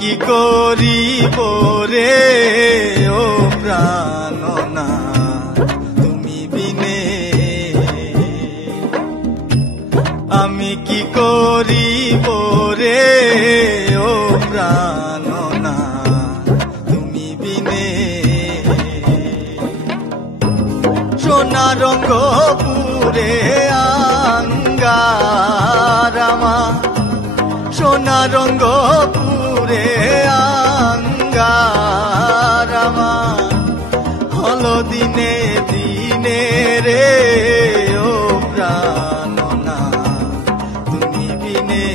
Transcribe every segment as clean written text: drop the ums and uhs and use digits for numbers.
কি করিব রে ও প্রাণনা তুমি বিনে, আমি কি করিব রে ও প্রাণনা তুমি বিনে। সোনা রঙ্গপুরে আঙ্গারামা, সোনা রঙ্গপুরে আঙ্গারামা, হলো দিনে দিনে রে ও প্রাণনা তুমি বিনে,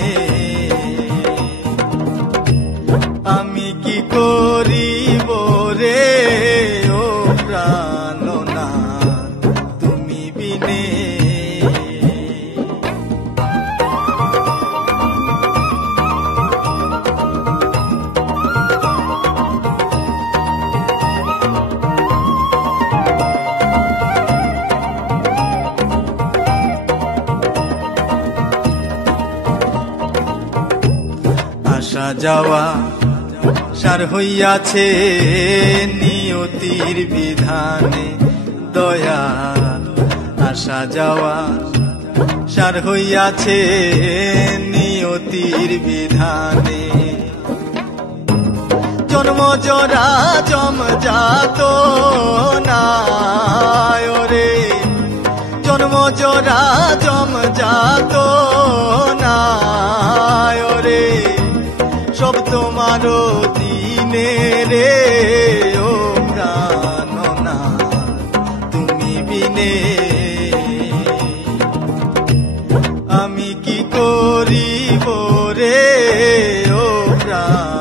আমি কি করিব রে ও প্রাণনা তুমি বিনে। আসা যাওয়া সার হইয়াছে নিয়তির বিধানে দয়া, আসা যাওয়া সার হইয়াছে নিয়তির বিধানে। জন্ম জরা জমজাত নাই রে, জন্ম জরা জমজাত নাই রে, সব তোমার দিনে রে ও প্রাণনা তুমি বিনে, আমি কি করিব রে ও প্রাণ।